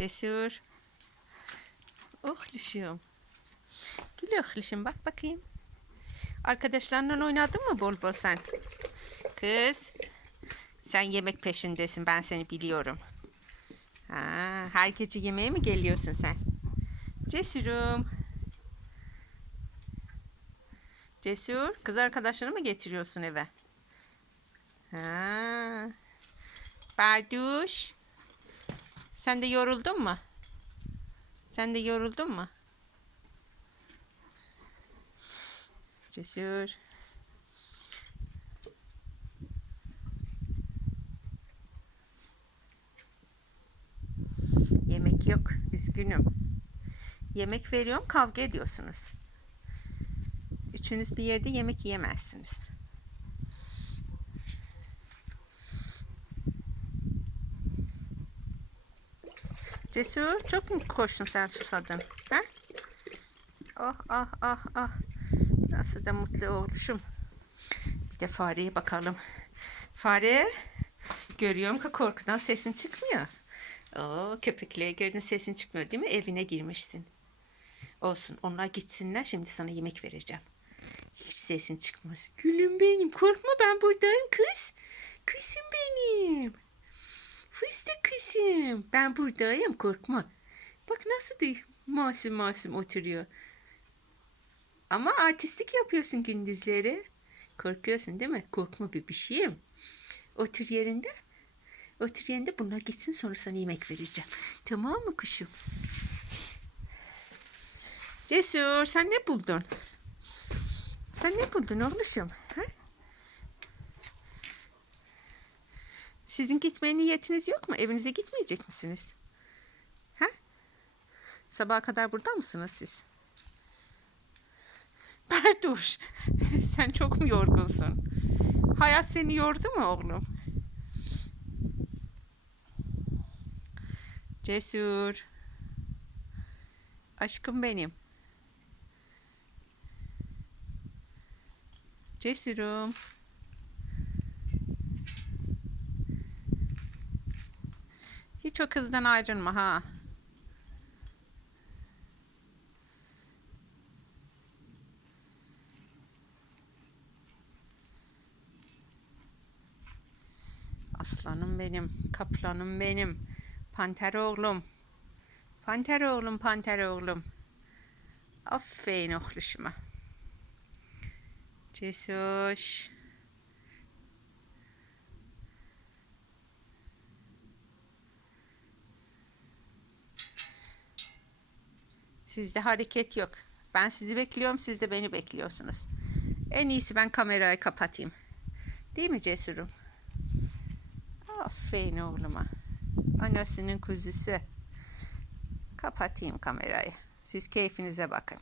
Cesur. Ohluşum. Gül ohluşum bak bakayım. Arkadaşlarla oynadın mı bol bol sen? Kız. Sen yemek peşindesin ben seni biliyorum. Ha, her gece yemeğe mi geliyorsun sen? Cesurum. Cesur, kız arkadaşını mı getiriyorsun eve? Ha. Barduş. Sen de yoruldun mu? Sen de yoruldun mu? Cesur. Yemek yok. Üzgünüm. Yemek veriyorum kavga ediyorsunuz. Üçünüz bir yerde yemek yiyemezsiniz. Cesur çok mu koştun sen susadın? Ha? Ah ah ah ah. Nasıl da mutlu olmuşum. Bir de fareye bakalım. Fare. Görüyorum ki korkudan sesin çıkmıyor. Oo, köpekliğe gördün sesin çıkmıyor değil mi? Evine girmişsin. Olsun onlar gitsinler şimdi sana yemek vereceğim. Hiç sesin çıkmaz. Gülüm benim korkma ben buradayım kız. Kızım benim. Fıstık kızım. Ben buradayım korkma. Bak nasıl da masum masum oturuyor. Ama artistik yapıyorsun gündüzleri. Korkuyorsun değil mi? Korkma bebişim. Otur yerinde. Otur yerinde bunlar gitsin sonra sana yemek vereceğim. Tamam mı kuşum? Cesur sen ne buldun? Sen ne buldun oğluşum? Ha? Sizin gitmeye niyetiniz yok mu? Evinize gitmeyecek misiniz? Ha? Sabaha kadar burada mısınız siz? Berduş, sen çok mu yorgunsun? Hayat seni yordu mu oğlum? Cesur. Aşkım benim. Cesurum. Hiç o kızdan ayrılma ha. Aslanım benim, kaplanım benim, panter oğlum. Panter oğlum, panter oğlum. Aferin oğluşuma. Cesuş. Sizde hareket yok. Ben sizi bekliyorum, siz de beni bekliyorsunuz. En iyisi ben kamerayı kapatayım. Değil mi Cesurum? Aferin oğluma. Anasının kuzusu. Kapatayım kamerayı. Siz keyfinize bakın.